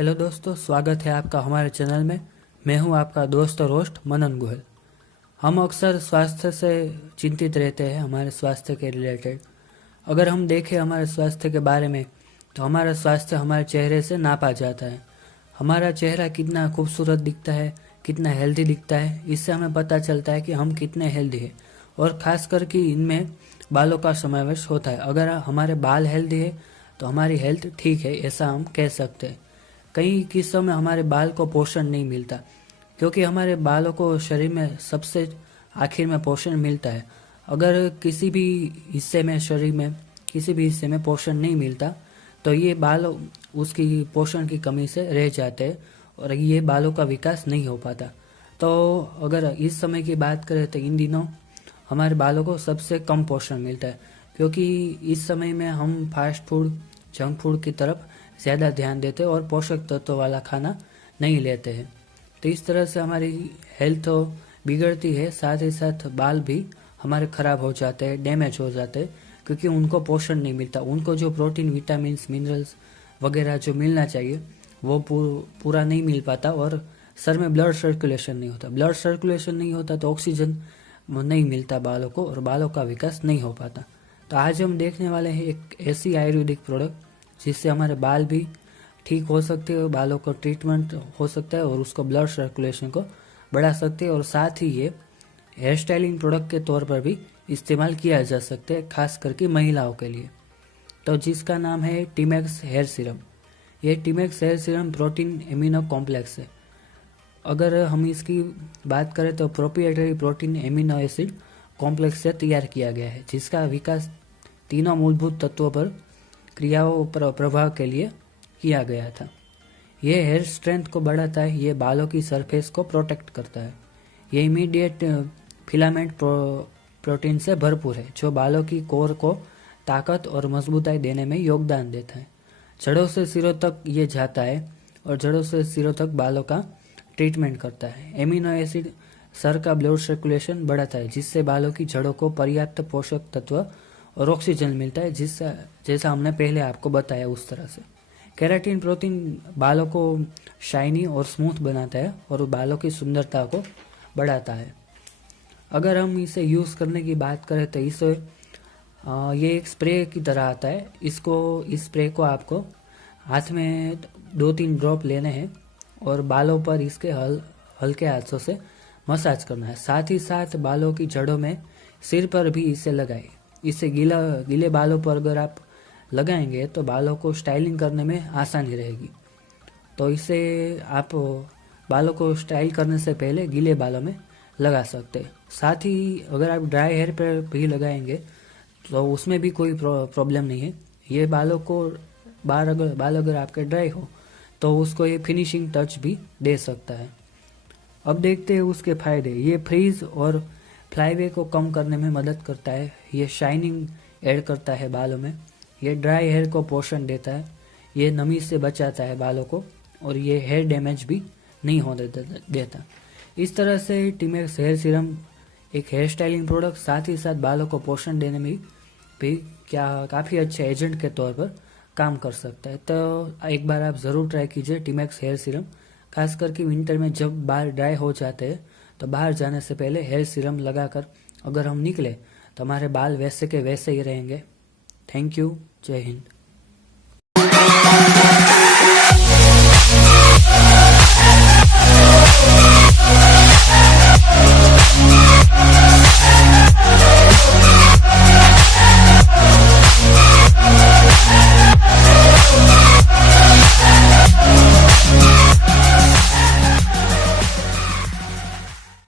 Hello दोस्तों, स्वागत है आपका हमारे चैनल में। मैं हूं आपका दोस्त और होस्ट मनन गोयल। हम अक्सर स्वास्थ्य से चिंतित रहते हैं, हमारे स्वास्थ्य के रिलेटेड। अगर हम देखें हमारे स्वास्थ्य के बारे में तो हमारा स्वास्थ्य हमारे चेहरे से नापा जाता है। हमारा चेहरा कितना खूबसूरत दिखता है, कितना हेल्दी दिखता है, इससे हमें पता चलता है कि हम कितने हेल्दी हैं। और ख़ास करके इनमें बालों का समावेश होता है। अगर हमारे बाल हेल्दी है तो हमारी हेल्थ ठीक है, ऐसा हम कह सकते हैं। कई किस्सों में हमारे बाल को पोषण नहीं मिलता, क्योंकि हमारे बालों को शरीर में सबसे आखिर में पोषण मिलता है। अगर किसी भी हिस्से में शरीर में किसी भी हिस्से में पोषण नहीं मिलता तो ये बाल उसकी पोषण की कमी से रह जाते हैं और ये बालों का विकास नहीं हो पाता। तो अगर इस समय की बात करें तो इन दिनों हमारे बालों को सबसे कम पोषण मिलता है, क्योंकि इस समय में हम फास्ट फूड, जंक फूड की तरफ ज़्यादा ध्यान देते हैं और पोषक तत्वों वाला खाना नहीं लेते हैं। तो इस तरह से हमारी हेल्थ तो बिगड़ती है, साथ ही साथ बाल भी हमारे ख़राब हो जाते हैं, डैमेज हो जाते हैं, क्योंकि उनको पोषण नहीं मिलता। उनको जो प्रोटीन, विटामिन्स, मिनरल्स वगैरह जो मिलना चाहिए वो पूरा नहीं मिल पाता। और सर में ब्लड सर्कुलेशन नहीं होता। ब्लड सर्कुलेशन नहीं होता तो ऑक्सीजन नहीं मिलता बालों को और बालों का विकास नहीं हो पाता। तो आज हम देखने वाले हैं एक ऐसी आयुर्वेदिक प्रोडक्ट जिससे हमारे बाल भी ठीक हो सकते हैं, बालों को ट्रीटमेंट हो सकता है और उसको ब्लड सर्कुलेशन को बढ़ा सकते हैं। और साथ ही ये हेयर स्टाइलिंग प्रोडक्ट के तौर पर भी इस्तेमाल किया जा सकता है, खास करके महिलाओं के लिए। तो जिसका नाम है टीमैक्स हेयर सीरम। ये Teemax hair serum protein amino complex है। अगर हम इसकी बात करें तो proprietary protein amino acid complex से तैयार किया गया है, जिसका विकास तीनों मूलभूत तत्वों पर क्रियाओं पर प्रभाव के लिए किया गया था। यह हेयर स्ट्रेंथ को बढ़ाता है, ये बालों की सरफेस को प्रोटेक्ट करता है। ये इमीडिएट फिलामेंट प्रोटीन से भरपूर है, जो बालों की कोर को ताकत और मजबूताई देने में योगदान देता है। जड़ों से सिरों तक ये जाता है और जड़ों से सिरों तक बालों का ट्रीटमेंट करता है। एमिनो एसिड सर का ब्लड सर्कुलेशन बढ़ाता है, जिससे बालों की जड़ों को पर्याप्त पोषक तत्व और ऑक्सीजन मिलता है, जिससे जैसा हमने पहले आपको बताया उस तरह से। केराटिन प्रोटीन बालों को शाइनी और स्मूथ बनाता है और बालों की सुंदरता को बढ़ाता है। अगर हम इसे यूज़ करने की बात करें तो ये एक स्प्रे की तरह आता है। इस स्प्रे को आपको हाथ में 2-3 ड्रॉप लेने हैं और बालों पर इसके हल्के हाथों से मसाज करना है। साथ ही साथ बालों की जड़ों में, सिर पर भी इसे लगाएं। इसे गीले बालों पर अगर आप लगाएंगे तो बालों को स्टाइलिंग करने में आसानी रहेगी। तो इसे आप बालों को स्टाइल करने से पहले गीले बालों में लगा सकते हैं। साथ ही अगर आप ड्राई हेयर पर भी लगाएंगे तो उसमें भी कोई प्रॉब्लम नहीं है। ये बालों को बाल अगर आपके ड्राई हो तो उसको ये फिनिशिंग टच भी दे सकता है। अब देखते हैं उसके फायदे। ये फ्रीज और फ्लाईवे को कम करने में मदद करता है। ये शाइनिंग ऐड करता है बालों में। ये ड्राई हेयर को पोषण देता है। ये नमी से बचाता है बालों को और ये हेयर डैमेज भी नहीं होने देता। इस तरह से टीमैक्स हेयर सीरम एक हेयर स्टाइलिंग प्रोडक्ट, साथ ही साथ बालों को पोषण देने में भी काफ़ी अच्छे एजेंट के तौर पर काम कर सकता है। तो एक बार आप ज़रूर ट्राई कीजिए टीमैक्स हेयर सीरम। खास करके विंटर में जब बाल ड्राई हो जाते हैं तो बाहर जाने से पहले हेयर सीरम लगाकर अगर हम निकले तो हमारे बाल वैसे के वैसे ही रहेंगे। Thank you. जय हिंद।